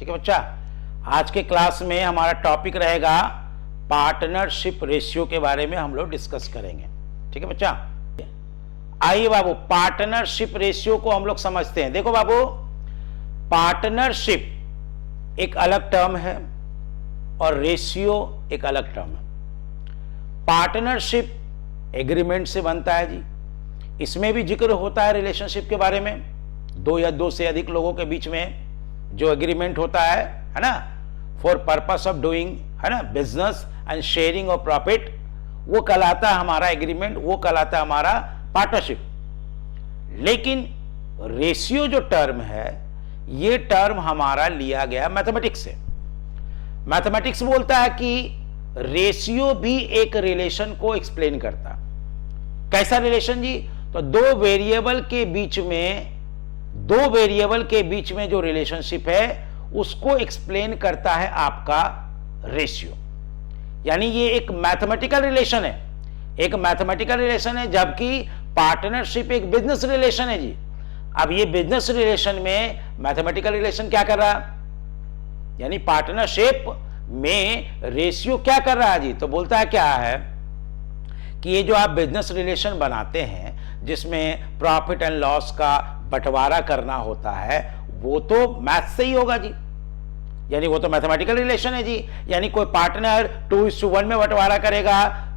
ठीक है बच्चा। आज के क्लास में हमारा टॉपिक रहेगा पार्टनरशिप रेशियो के बारे में हम लोग डिस्कस करेंगे। ठीक है बच्चा, आइए बाबू पार्टनरशिप रेशियो को हम लोग समझते हैं। देखो बाबू, पार्टनरशिप एक अलग टर्म है और रेशियो एक अलग टर्म है। पार्टनरशिप एग्रीमेंट से बनता है जी, इसमें भी जिक्र होता है रिलेशनशिप के बारे में, दो या दो से अधिक लोगों के बीच में जो एग्रीमेंट होता है ना, फॉर पर्पस ऑफ डूइंग, है ना, business and sharing of profit, वो कहलाता है हमारा एग्रीमेंट, वो कहलाता है हमारा पार्टनरशिप। लेकिन रेशियो जो टर्म है, ये टर्म हमारा लिया गया मैथमेटिक्स से। मैथमेटिक्स बोलता है कि रेशियो भी एक रिलेशन को एक्सप्लेन करता। कैसा रिलेशन जी? तो दो वेरिएबल के बीच में जो रिलेशनशिप है उसको एक्सप्लेन करता है आपका रेशियो। यानी ये एक मैथमेटिकल रिलेशन है, एक मैथमेटिकल रिलेशन है, जबकि पार्टनरशिप एक बिजनेस रिलेशन है जी। अब ये बिजनेस रिलेशन में मैथमेटिकल रिलेशन क्या कर रहा है, यानी पार्टनरशिप में रेशियो क्या कर रहा है जी? तो बोलता है क्या है कि ये जो आप बिजनेस रिलेशन बनाते हैं जिसमें प्रॉफिट एंड लॉस का बंटवारा करना होता है, वो तो मैथ से ही होगा जी, यानी वो तो मैथमेटिकल रिलेशन है जी। यानी कोई पार्टनर 2:1 में बंटवारा करेगा,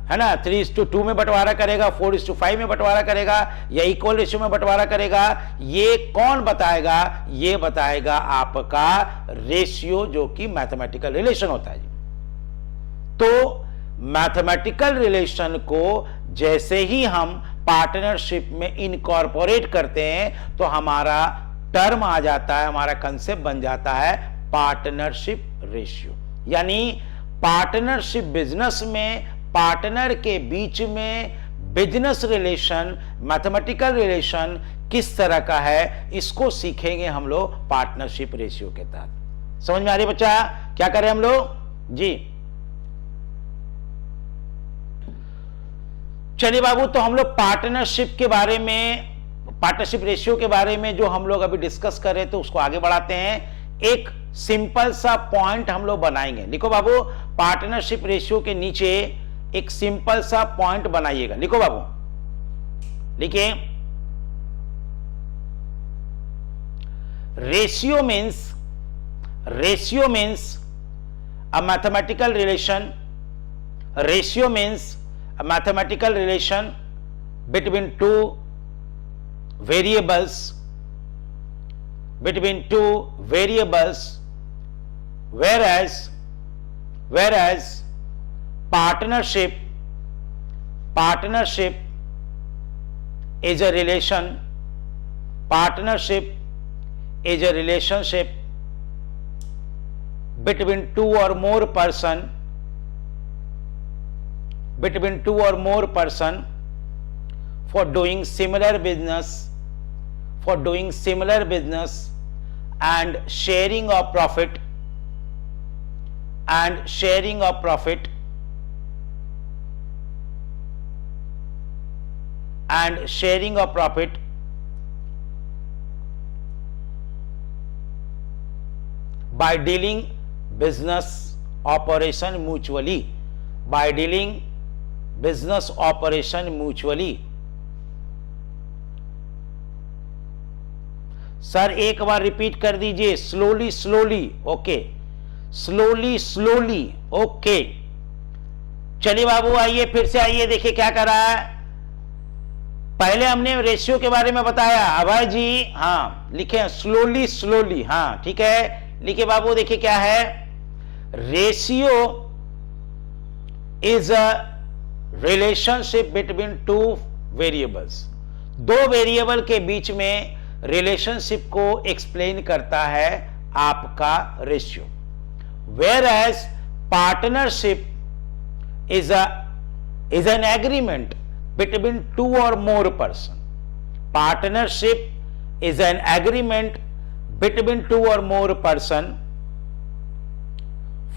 है ना, 3:2 में बंटवारा करेगा, 4:5 में बंटवारा करेगा, या इक्वल रेशियो में बंटवारा करेगा, ये कौन बताएगा? ये बताएगा आपका रेशियो, जो कि मैथमेटिकल रिलेशन होता है जी। तो मैथमेटिकल रिलेशन को जैसे ही हम पार्टनरशिप में इनकॉर्पोरेट करते हैं तो हमारा टर्म आ जाता है, हमारा कंसेप्ट बन जाता है पार्टनरशिप रेशियो। यानी पार्टनरशिप बिजनेस में पार्टनर के बीच में बिजनेस रिलेशन, मैथमेटिकल रिलेशन किस तरह का है, इसको सीखेंगे हम लोग पार्टनरशिप रेशियो के तहत। समझ में आ रही बच्चा? क्या करें हम लोग जी? चलिए बाबू, तो हम लोग पार्टनरशिप के बारे में, पार्टनरशिप रेशियो के बारे में जो हम लोग अभी डिस्कस कर रहे थे उसको आगे बढ़ाते हैं। एक सिंपल सा पॉइंट हम लोग बनाएंगे। लिखो बाबू, पार्टनरशिप रेशियो के नीचे एक सिंपल सा पॉइंट बनाइएगा। लिखो बाबू, लिखिए, ratio means a mathematical relation. Ratio means a mathematical relation between two variables, whereas partnership is a relation, partnership is a relationship between two or more person for doing similar business and sharing of profit by dealing business operation mutually, sir एक बार repeat कर दीजिए, slowly. Okay, slowly. Okay, चलिए बाबू, आइए फिर से आइए, देखिए क्या कर रहा है। पहले हमने रेशियो के बारे में बताया, अभय जी, हाँ लिखे स्लोली। हाँ ठीक है, लिखिए बाबू, देखिए क्या है। Ratio is a relationship between two variables. दो वेरिएबल के बीच में रिलेशनशिप को एक्सप्लेन करता है आपका ratio. Whereas partnership is an agreement between two or more person. Partnership is an agreement between two or more person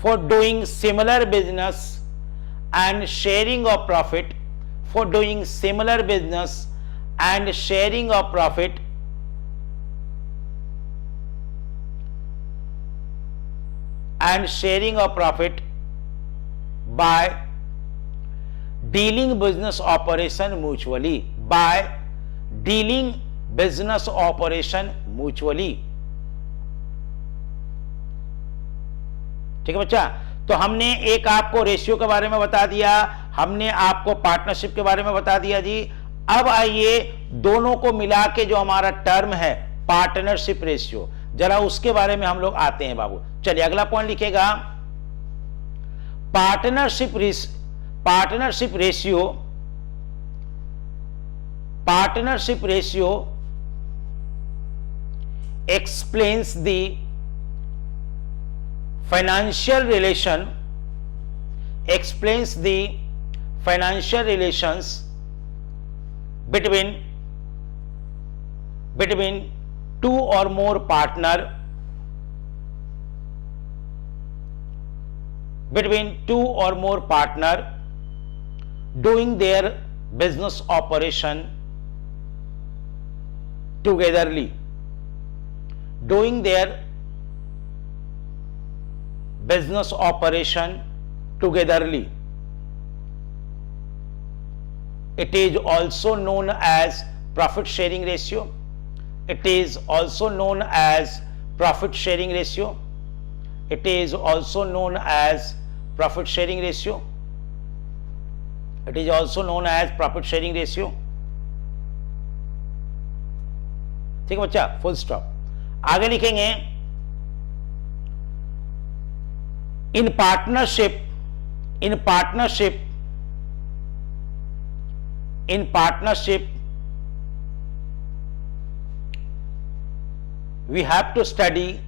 for doing similar business and sharing of profit, for doing similar business and sharing of profit and sharing of profit by dealing business operation mutually, by dealing business operation mutually। ठीक है बच्चा, तो हमने एक आपको ratio के बारे में बता दिया, हमने आपको पार्टनरशिप के बारे में बता दिया जी। अब आइए दोनों को मिला के जो हमारा टर्म है पार्टनरशिप रेशियो, जरा उसके बारे में हम लोग आते हैं बाबू। चलिए अगला पॉइंट लिखेगा, partnership ratio explains the financial relations between two or more partner doing their business operation togetherly, It is also known as profit sharing ratio. It is also known as profit sharing ratio. It is also known as profit sharing ratio. It is also known as profit sharing ratio. ठीक है बच्चा, full stop. आगे लिखेंगे, in partnership we have to study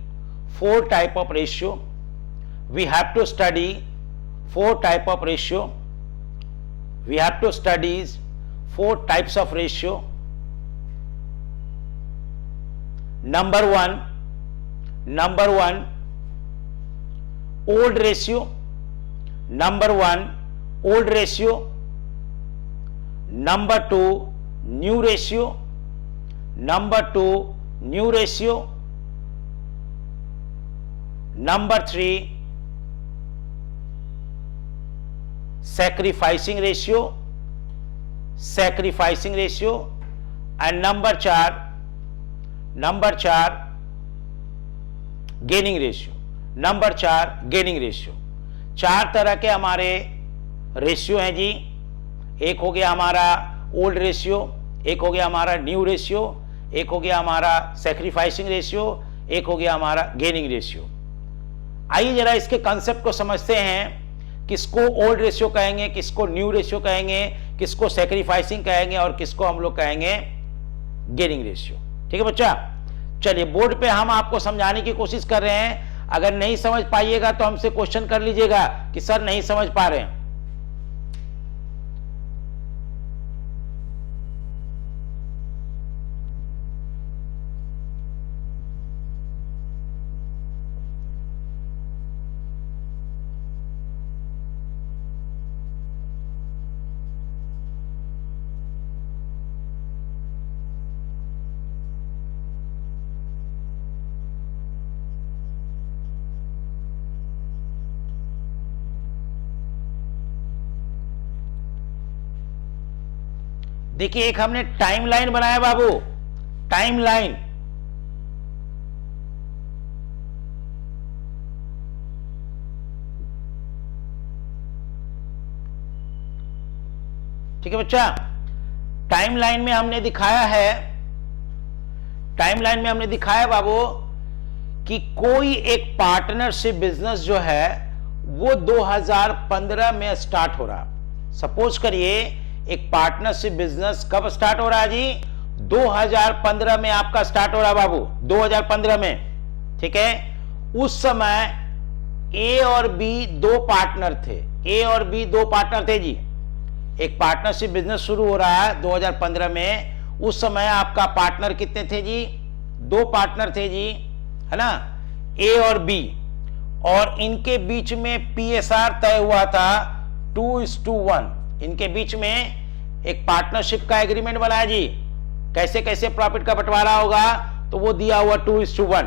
four type of ratio. We have to study four types of ratio. Number one, old ratio. Number two, new ratio. Number three, sacrificing ratio. And number four, gaining ratio. चार तरह के हमारे ratio हैं जी। एक हो गया हमारा old ratio, एक हो गया हमारा न्यू रेशियो, एक हो गया हमारा सैक्रिफाइसिंग रेशियो, एक हो गया हमारा गेनिंग रेशियो। आइए जरा इसके कंसेप्ट को समझते हैं, किसको ओल्ड रेशियो कहेंगे, किसको न्यू रेशियो कहेंगे, किसको सैक्रिफाइसिंग कहेंगे और किसको हम लोग कहेंगे गेनिंग रेशियो। ठीक है बच्चा, चलिए बोर्ड पे हम आपको समझाने की कोशिश कर रहे हैं। अगर नहीं समझ पाइएगा तो हमसे क्वेश्चन कर लीजिएगा कि सर नहीं समझ पा रहे हैं। देखिए एक हमने टाइमलाइन बनाया बाबू, टाइमलाइन। ठीक है बच्चा, टाइमलाइन में हमने दिखाया बाबू कि कोई एक पार्टनरशिप बिजनेस जो है वो 2015 में स्टार्ट हो रहा। सपोज करिए एक पार्टनरशिप बिजनेस कब स्टार्ट हो रहा है जी? 2015 में आपका स्टार्ट हो रहा बाबू, 2015 में। ठीक है, उस समय ए और बी दो पार्टनर थे जी। एक पार्टनरशिप बिजनेस शुरू हो रहा है 2015 में। उस समय आपका पार्टनर कितने थे जी? दो पार्टनर थे जी, है ना, ए और बी। और इनके बीच में पीएसआर तय हुआ था 2:1। इनके बीच में एक पार्टनरशिप का एग्रीमेंट बना जी, कैसे कैसे प्रॉफिट का बंटवारा होगा, तो वो दिया हुआ 2:1।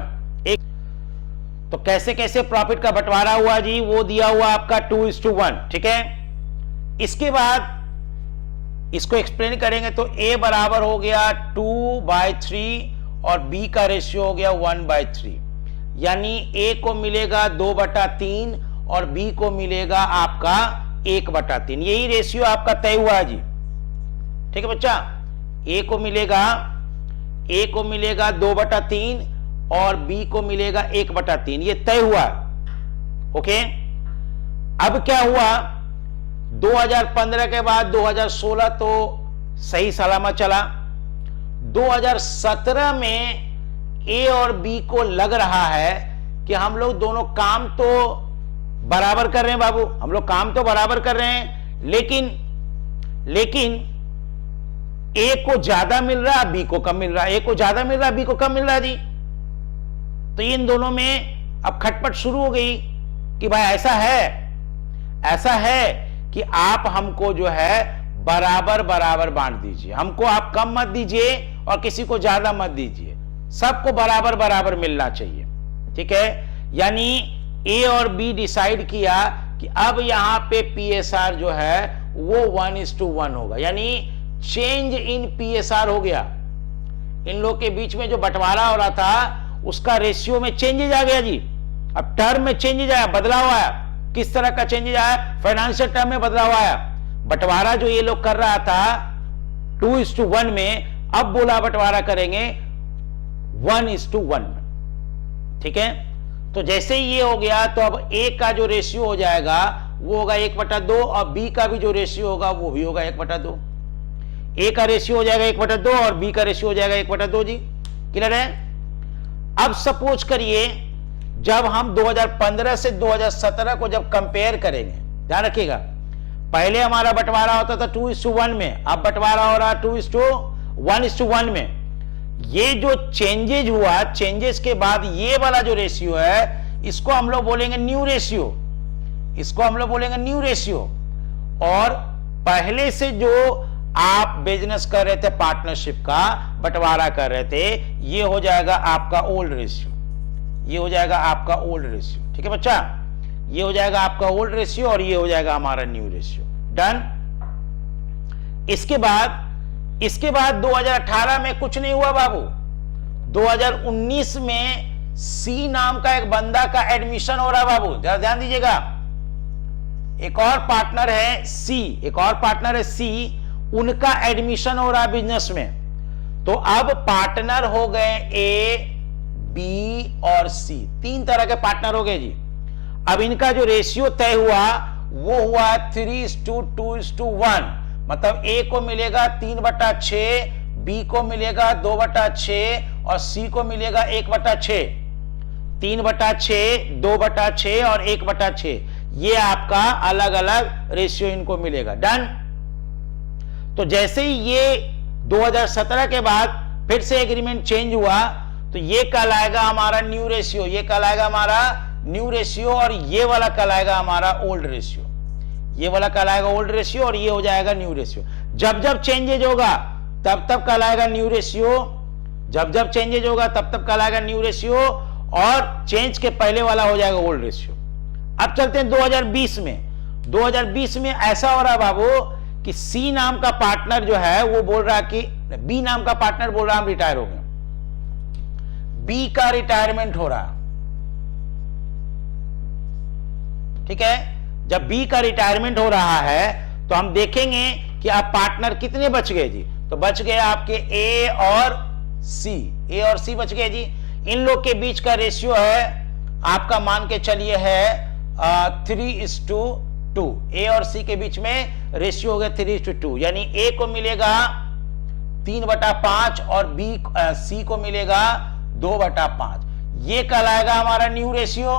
तो कैसे कैसे प्रॉफिट का बंटवारा हुआ जी, वो दिया हुआ आपका 2:1, ठीक है। इसके बाद इसको एक्सप्लेन करेंगे तो A बराबर हो गया 2/3 और B का रेशियो हो गया 1/3, यानी A को मिलेगा 2/3 और B को मिलेगा आपका 1/3। यही रेशियो आपका तय हुआ है जी, ठीक है बच्चा। A को मिलेगा 2/3 और B को मिलेगा 1/3, ये तय हुआ। ओके, अब क्या हुआ, 2015 के बाद 2016 तो सही सलामत चला। 2017 में A और B को लग रहा है कि हम लोग दोनों काम तो बराबर कर रहे हैं बाबू, हम लोग काम तो बराबर कर रहे हैं, लेकिन A को ज्यादा मिल रहा है, B को कम मिल रहा है, A को ज्यादा मिल रहा है, B को कम मिल रहा है जी। तो इन दोनों में अब खटपट शुरू हो गई कि भाई ऐसा है कि आप हमको जो है बराबर बराबर बांट दीजिए, हमको आप कम मत दीजिए और किसी को ज्यादा मत दीजिए, सबको बराबर बराबर मिलना चाहिए, ठीक है। यानी A और B डिसाइड किया कि अब यहां पे PSR जो है वो 1:1 होगा, यानी चेंज इन PSR हो गया। इन लोग के बीच में जो बंटवारा हो रहा था उसका रेशियो में चेंजेज आ गया जी। अब टर्म में चेंजेज आया, बदलाव आया। किस तरह का चेंजेज आया, फाइनेंशियल टर्म में बदलाव आया। बंटवारा जो ये लोग कर रहा था 2:1 में, अब बोला बंटवारा करेंगे 1:1 में, ठीक है। तो जैसे ही ये हो गया तो अब A का जो रेशियो हो जाएगा वो होगा 1/2 और B का भी जो रेशियो होगा वो भी होगा 1/2। A का रेशियो हो जाएगा 1/2 और B का रेशियो हो जाएगा 1/2 जी, क्लियर है। अब सपोज करिए जब हम 2015 से 2017 को जब कंपेयर करेंगे, ध्यान रखिएगा, पहले हमारा बंटवारा होता था 2:1 में, अब बंटवारा हो रहा 1:1 में। ये जो चेंजेज हुआ, चेंजेस के बाद ये वाला जो रेशियो है इसको हम लोग बोलेंगे न्यू रेशियो, इसको हम लोग बोलेंगे न्यू रेशियो। और पहले से जो आप बिजनेस कर रहे थे, पार्टनरशिप का बंटवारा कर रहे थे, ये हो जाएगा आपका ओल्ड रेशियो, ये हो जाएगा आपका ओल्ड रेशियो, ठीक है बच्चा। ये हो जाएगा आपका ओल्ड रेशियो और ये हो जाएगा हमारा न्यू रेशियो, डन। इसके बाद 2018 में कुछ नहीं हुआ बाबू। 2019 में सी नाम का एक बंदा का एडमिशन हो रहा बाबू, जरा ध्यान दीजिएगा। एक और पार्टनर है सी, उनका एडमिशन हो रहा बिजनेस में। तो अब पार्टनर हो गए A, B और C, 3 तरह के पार्टनर हो गए जी। अब इनका जो रेशियो तय हुआ वो हुआ 3:2:1, मतलब A को मिलेगा 3/6, B को मिलेगा 2/6 और C को मिलेगा 1/6। 3/6, 2/6 और 1/6, ये आपका अलग अलग रेशियो इनको मिलेगा, डन। तो जैसे ही ये 2017 के बाद फिर से एग्रीमेंट चेंज हुआ तो ये कहलाएगा हमारा न्यू रेशियो, ये कहलाएगा हमारा न्यू रेशियो और ये वाला कहलाएगा हमारा ओल्ड रेशियो, ये वाला कहलाएगा ओल्ड रेशियो और ये हो जाएगा न्यू रेशियो। जब जब चेंजेज होगा तब तब कहलाएगा न्यू रेशियो, जब जब चेंजेज होगा तब तब कहलाएगा न्यू रेशियो और चेंज के पहले वाला हो जाएगा ओल्ड रेशियो। अब चलते हैं 2020 में। 2020 में ऐसा हो रहा बाबू कि सी नाम का पार्टनर जो है वो बोल रहा कि बी नाम का पार्टनर बोल रहा हम रिटायर हो गए, बी का रिटायरमेंट हो रहा, ठीक है। जब बी का रिटायरमेंट हो रहा है तो हम देखेंगे कि आप पार्टनर कितने बच गए जी। तो बच गए आपके ए और सी बच गए जी। इन लोग के बीच का रेशियो है आपका, मान के चलिए है 3:2। ए और सी के बीच में रेशियो हो गया 3:2, यानी ए को मिलेगा 3/5 और सी को मिलेगा 2/5। ये कहलाएगा हमारा न्यू रेशियो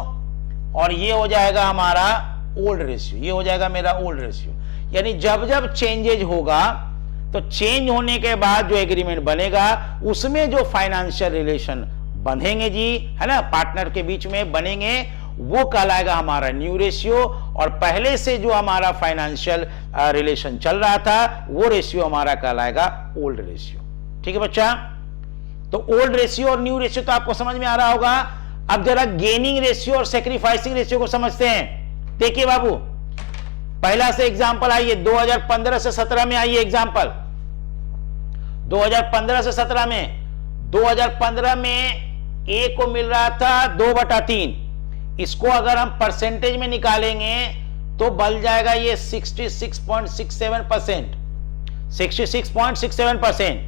और ये हो जाएगा हमारा ओल्ड रेशियो, ये हो जाएगा मेरा ओल्ड रेशियो। यानी जब जब चेंजेज होगा तो चेंज होने के बाद जो एग्रीमेंट बनेगा उसमें जो फाइनेंशियल रिलेशन बंधेंगे जी, है ना, पार्टनर के बीच में बनेंगे, वो कहलाएगा हमारा न्यू रेशियो। और पहले से जो हमारा फाइनेंशियल रिलेशन चल रहा था वो रेशियो हमारा कहलाएगा ओल्ड रेशियो, ठीक है बच्चा। तो ओल्ड रेशियो और न्यू रेशियो तो आपको समझ में आ रहा होगा। अब जरा गेनिंग रेशियो और सेक्रीफाइसिंग रेशियो को समझते हैं। देखिए बाबू, पहला से एग्जांपल आइए, 2015 से 17 में आइए एग्जांपल। 2015 से 17 में, 2015 में ए को मिल रहा था 2/3, इसको अगर हम परसेंटेज में निकालेंगे तो बन जाएगा ये 66.67%, 66.67%,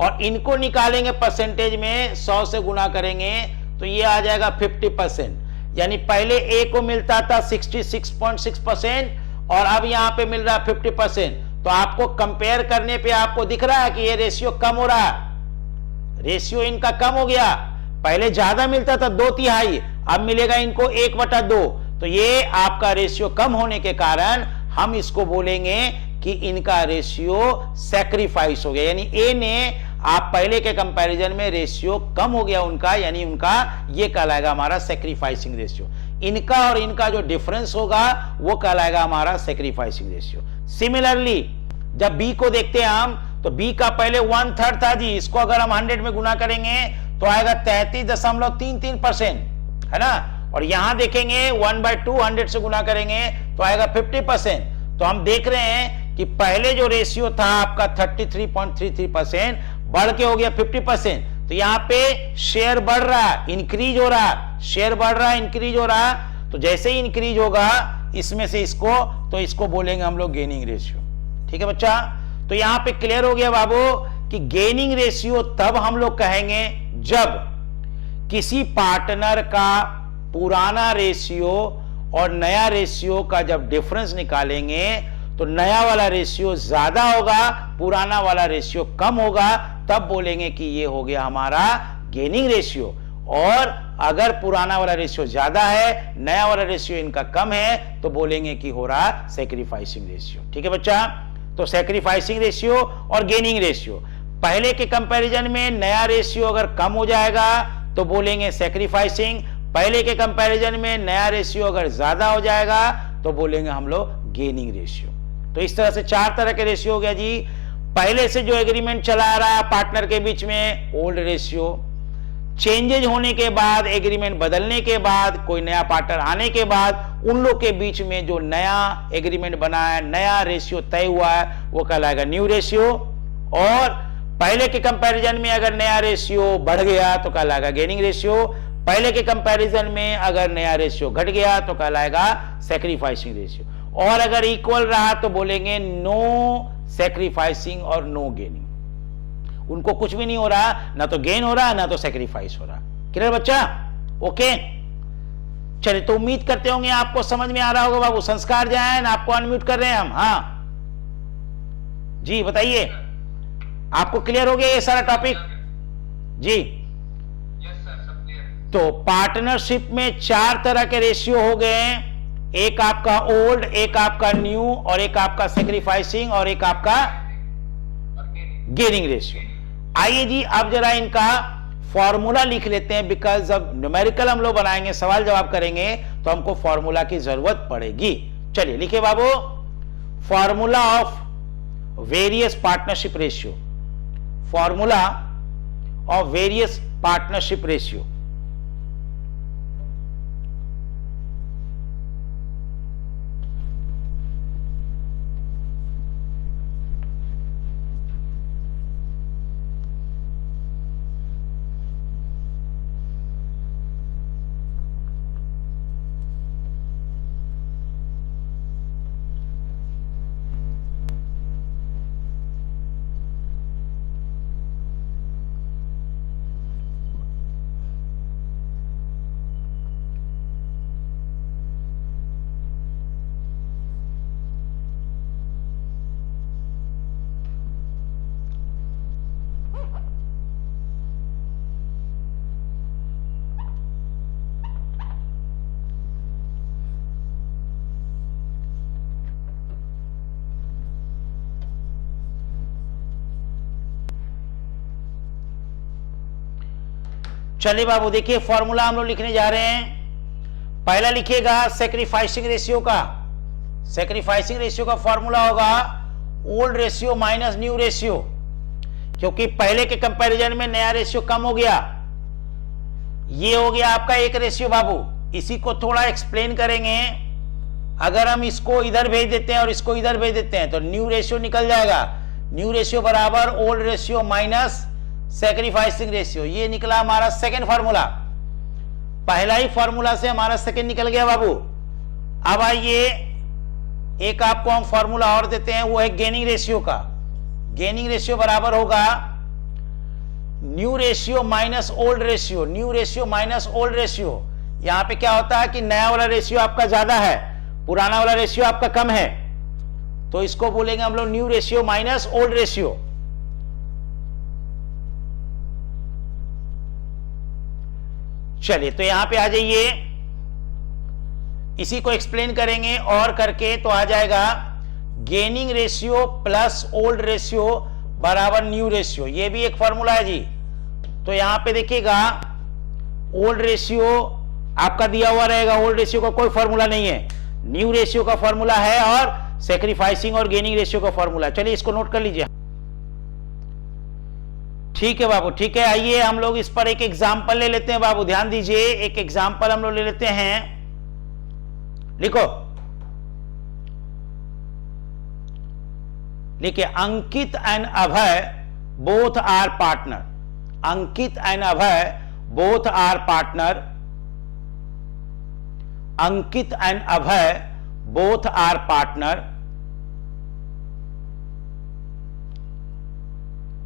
और इनको निकालेंगे परसेंटेज में 100 से गुना करेंगे तो ये आ जाएगा 50%। यानी पहले ए को मिलता था 66.6% और अब यहां पे मिल रहा है 50%। तो आपको कंपेयर करने पे आपको दिख रहा है कि ये रेशियो कम हो रहा है, रेशियो इनका कम हो गया। पहले ज्यादा मिलता था 2/3, अब मिलेगा इनको 1/2। तो ये आपका रेशियो कम होने के कारण हम इसको बोलेंगे कि इनका रेशियो सैक्रिफाइस हो गया, यानी ए ने आप पहले के कंपैरिजन में रेशियो कम हो गया उनका, यानी उनका ये कहलाएगा हमारा सैक्रिफाइसिंग रेशियो। इनका और इनका जो डिफरेंस होगा वो कहलाएगा हमारा सैक्रिफाइसिंग रेशियो। सिमिलरली जब बी को देखते हैं हम, तो बी का पहले 1/3 था जी, इसको अगर हम 100 में गुना करेंगे तो आएगा 33.33%, है ना। और यहां देखेंगे 1/2 100 से गुना करेंगे तो आएगा 50%। तो हम देख रहे हैं कि पहले जो रेशियो था आपका 33.33% बढ़ के हो गया 50%। तो यहां पे शेयर बढ़ रहा, इंक्रीज हो रहा, शेयर बढ़ रहा, इंक्रीज हो रहा। तो जैसे ही इंक्रीज होगा इसमें से इसको, तो इसको बोलेंगे हम लोग गेनिंग रेशियो। ठीक है बच्चा, तो यहां पे क्लियर हो गया बाबू कि गेनिंग रेशियो तब हम लोग कहेंगे जब किसी पार्टनर का पुराना रेशियो और नया रेशियो का जब डिफरेंस निकालेंगे तो नया वाला रेशियो ज्यादा होगा, पुराना वाला रेशियो कम होगा, तब बोलेंगे कि ये हो गया हमारा गेनिंग रेशियो। और अगर पुराना वाला रेशियो ज्यादा है, नया वाला रेशियो इनका कम है, तो बोलेंगे कि हो रहा सैक्रिफाइसिंग रेशियो। ठीक है बच्चा, तो सैक्रिफाइसिंग रेशियो और गेनिंग रेशियो, पहले के कंपैरिजन में नया रेशियो अगर कम हो जाएगा तो बोलेंगे सैक्रिफाइसिंग, पहले के कंपैरिजन में नया रेशियो अगर ज्यादा हो जाएगा तो बोलेंगे हम लोग गेनिंग रेशियो। तो इस तरह से 4 तरह के रेशियो हो गया जी। पहले से जो एग्रीमेंट चला आ रहा है पार्टनर के बीच में, ओल्ड रेशियो, चेंजेज होने के बाद, एग्रीमेंट बदलने के बाद, कोई नया पार्टनर आने के बाद, उन लोग के बीच में जो नया एग्रीमेंट बना है, नया रेशियो तय हुआ है, वो कहलाएगा न्यू रेशियो। और पहले के कंपैरिजन में अगर नया रेशियो बढ़ गया तो कहलाएगा गेनिंग रेशियो, पहले के कंपैरिजन में अगर नया रेशियो घट गया तो कहलाएगा सैक्रिफाइसिंग रेशियो। और अगर इक्वल रहा तो बोलेंगे नो सैक्रिफाइसिंग और नो गेनिंग। उनको कुछ भी नहीं हो रहा, ना तो गेन हो रहा ना तो सैक्रिफाइस हो रहा। क्लियर बच्चा? ओके, चलिए, तो उम्मीद करते होंगे आपको समझ में आ रहा होगा बाबू। संस्कार जैन, आपको अनम्यूट कर रहे हैं हम। हाँ जी, बताइए, आपको क्लियर हो गया ये सारा टॉपिक जी? तो पार्टनरशिप में 4 तरह के रेशियो हो गए, एक आपका ओल्ड, एक आपका न्यू, और एक आपका सैक्रिफाइसिंग, और एक आपका गेनिंग रेशियो। आइए जी, अब जरा इनका फॉर्मूला लिख लेते हैं, बिकॉज जब न्यूमेरिकल हम लोग बनाएंगे, सवाल जवाब करेंगे, तो हमको फॉर्मूला की जरूरत पड़ेगी। चलिए लिखिए बाबू, formula of various partnership ratio, formula of various partnership ratio. चलिए बाबू, देखिए फॉर्मूला हम लोग लिखने जा रहे हैं। पहला लिखिएगा सैक्रिफाइसिंग रेशियो का, सैक्रिफाइसिंग रेशियो का फॉर्मूला होगा old ratio minus new ratio, क्योंकि पहले के कंपैरिजन में नया रेशियो कम हो गया, ये हो गया आपका 1 बाबू। इसी को थोड़ा एक्सप्लेन करेंगे। अगर हम इसको इधर भेज देते हैं और इसको इधर भेज देते हैं तो न्यू रेशियो निकल जाएगा। न्यू रेशियो बराबर old ratio minus sacrificing ratio. ये निकला हमारा सेकेंड फार्मूला। पहला ही फार्मूला से हमारा सेकेंड निकल गया बाबू। अब आइए एक आपको हम फार्मूला और देते हैं, वो है गेनिंग रेशियो का। गेनिंग रेशियो बराबर होगा new ratio minus old ratio. New ratio minus old ratio. यहां पे क्या होता है कि नया वाला रेशियो आपका ज्यादा है, पुराना वाला रेशियो आपका कम है, तो इसको बोलेंगे हम लोग new ratio minus old ratio. चलिए तो यहां पे आ जाइए, इसी को एक्सप्लेन करेंगे और करके तो आ जाएगा gaining ratio plus old ratio बराबर न्यू रेशियो। ये भी एक फॉर्मूला है जी। तो यहां पे देखिएगा ओल्ड रेशियो आपका दिया हुआ रहेगा, ओल्ड रेशियो का कोई फॉर्मूला नहीं है, न्यू रेशियो का फॉर्मूला है और सैक्रिफाइसिंग और गेनिंग रेशियो का फॉर्मूला। चलिए इसको नोट कर लीजिए। ठीक है बाबू, ठीक है। आइए हम लोग इस पर एक एग्जांपल ले लेते हैं बाबू, ध्यान दीजिए। एक एग्जांपल हम लोग ले लेते हैं, लिखो, लिखिए Ankit and Abhay both are partner. Ankit and Abhay both are partner. Ankit and Abhay both are partner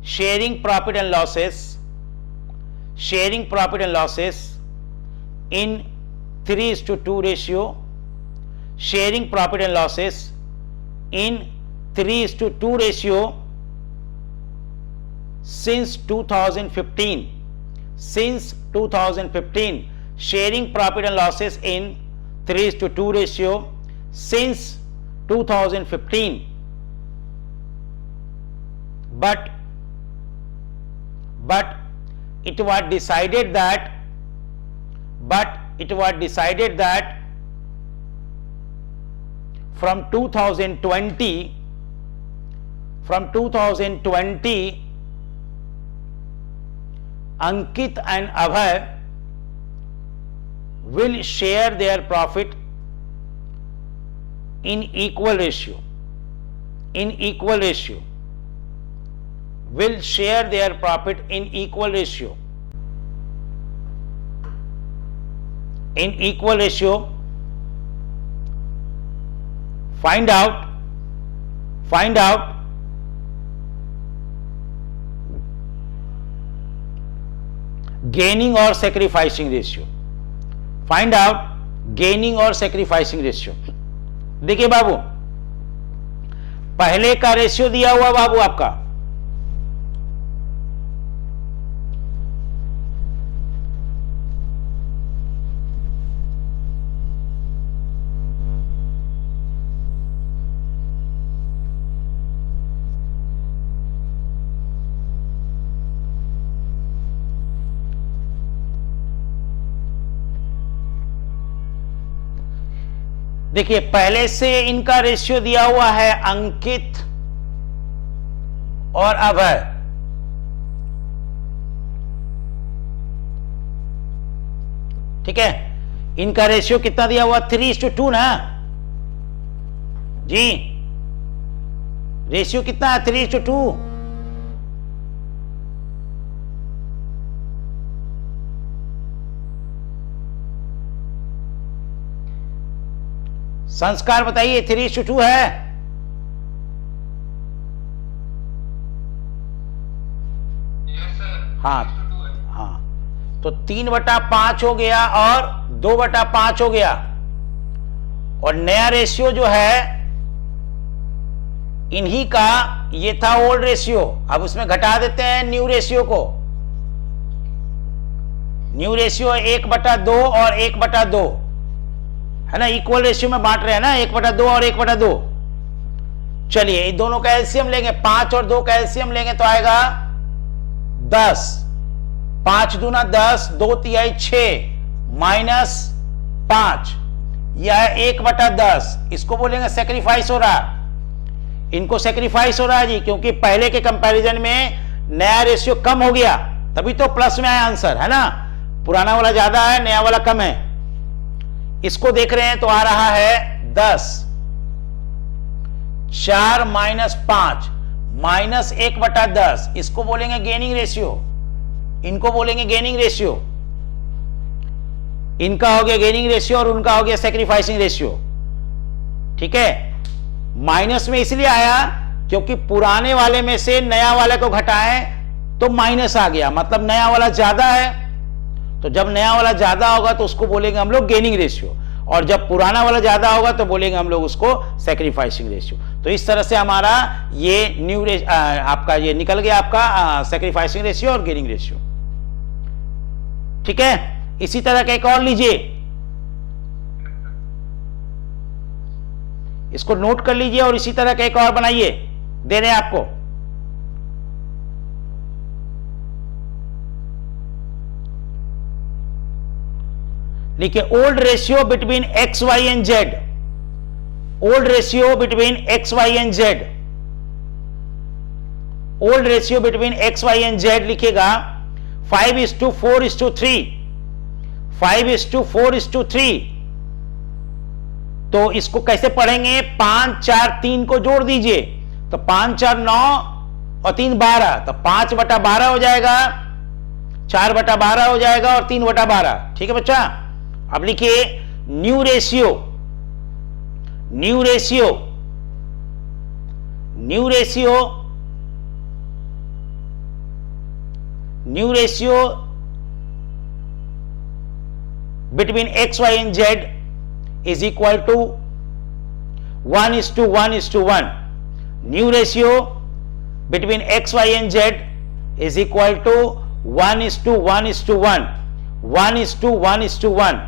sharing profit and losses, sharing profit and losses in 3:2 ratio, sharing profit and losses in 3:2 ratio since 2015. Since 2015, sharing profit and losses in 3:2 ratio since 2015. But it was decided that from 2020 Ankit and Abhay will share their profit in equal ratio. Will share their profit in equal ratio. In equal ratio. Find out gaining or sacrificing ratio. Find out gaining or sacrificing ratio. देखिए बाबू, पहले का ratio दिया हुआ बाबू आपका, देखिए पहले से इनका रेशियो दिया हुआ है अंकित और अभय। ठीक है, इनका रेशियो कितना दिया हुआ? 3:2 ना जी। रेशियो कितना है? 3:2। संस्कार बताइए, 3:2 है? हाँ हाँ, तो 3/5 हो गया और 2/5 हो गया। और नया रेशियो जो है इन्हीं का, ये था ओल्ड रेशियो। अब उसमें घटा देते हैं न्यू रेशियो को। न्यू रेशियो 1/2 और 1/2 है ना, इक्वल रेशियो में बांट रहे हैं ना, 1/2 और 1/2। चलिए इन दोनों का एलसीएम लेंगे, 5 और 2 का एलसीएम लेंगे तो आएगा 10। 5 दूना 10, 2 तिहाई 6 माइनस 5, यह 1/10। इसको बोलेंगे सेक्रीफाइस हो रहा, इनको सेक्रीफाइस हो रहा है जी, क्योंकि पहले के कंपैरिजन में नया रेशियो कम हो गया, तभी तो प्लस में आया आंसर, है ना। पुराना वाला ज्यादा है, नया वाला कम है। इसको देख रहे हैं तो आ रहा है 10, 4 माइनस 5 माइनस 1/10, इसको बोलेंगे गेनिंग रेशियो, इनको बोलेंगे गेनिंग रेशियो। इनका हो गया गेनिंग रेशियो और उनका हो गया सैक्रिफाइसिंग रेशियो। ठीक है, माइनस में इसलिए आया क्योंकि पुराने वाले में से नया वाले को घटाएं तो माइनस आ गया, मतलब नया वाला ज्यादा है। तो जब नया वाला ज्यादा होगा तो उसको बोलेंगे हम लोग गेनिंग रेशियो, और जब पुराना वाला ज्यादा होगा तो बोलेंगे हम लोग उसको सैक्रिफाइसिंग रेशियो। तो इस तरह से हमारा ये आपका ये निकल गया आपका सैक्रिफाइसिंग रेशियो और गेनिंग रेशियो। ठीक है, इसी तरह का एक और लीजिए, इसको नोट कर लीजिए और इसी तरह का एक और बनाइए, दे रहे हैं आपको। लिखिए old ratio between x y and z, old ratio between x y and z, old ratio between x y and z लिखिएगा 5:4:3, 5:4:3। तो इसको कैसे पढ़ेंगे, 5 4 3 को जोड़ दीजिए, तो 5 4 9 और 3 12, तो 5/12 हो जाएगा, 4/12 हो जाएगा और 3/12। ठीक है बच्चा। अब लिखिए new ratio, new ratio, new ratio, new ratio between x y and z is equal to 1:1:1. New ratio between x, y and z is equal to 1:1:1, 1:1:1,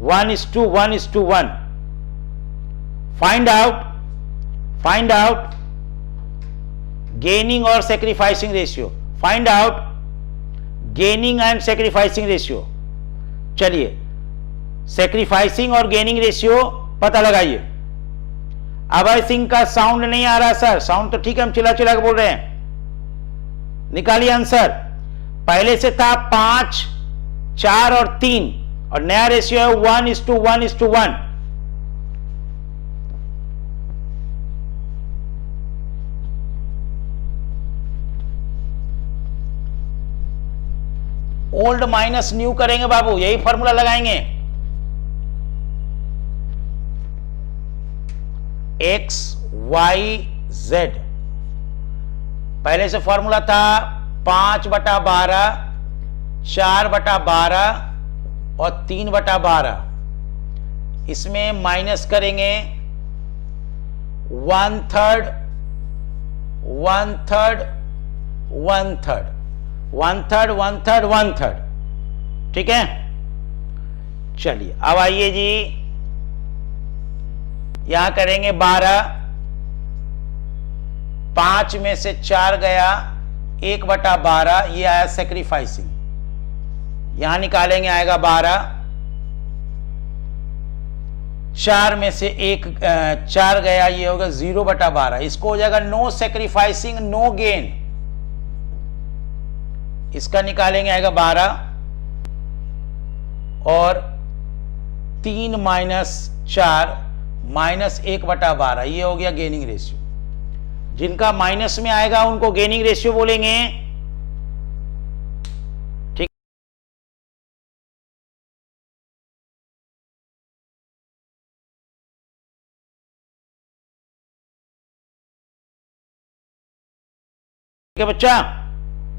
1:1:1. Find out gaining or sacrificing ratio. Find out gaining and sacrificing ratio. चलिए sacrificing और gaining ratio पता लगाइए। अभय सिंह का sound नहीं आ रहा sir, sound तो ठीक है, हम चिल्ला चिल्ला के बोल रहे हैं। निकालिए आंसर। पहले से था 5 4 और 3 और नया रेशियो है 1:1:1। ओल्ड माइनस न्यू करेंगे बाबू, यही फॉर्मूला लगाएंगे। एक्स वाई जेड, पहले से फॉर्मूला था 5/12, 4/12 और 3/12। इसमें माइनस करेंगे 1/3, 1/3, 1/3, 1/3, 1/3, 1/3। ठीक है, चलिए अब आइए जी, यहां करेंगे 12, 5 में से 4 गया, 1/12, ये आया सैक्रिफाइसिंग। यहां निकालेंगे आएगा 12, 4 में से 4 गया, ये होगा 0/12, इसको हो जाएगा नो सैक्रिफाइसिंग नो गेन। इसका निकालेंगे आएगा 12 और 3 माइनस 4 माइनस 1/12, ये हो गया गेनिंग रेशियो। जिनका माइनस में आएगा उनको गेनिंग रेशियो बोलेंगे। ठीक है बच्चा।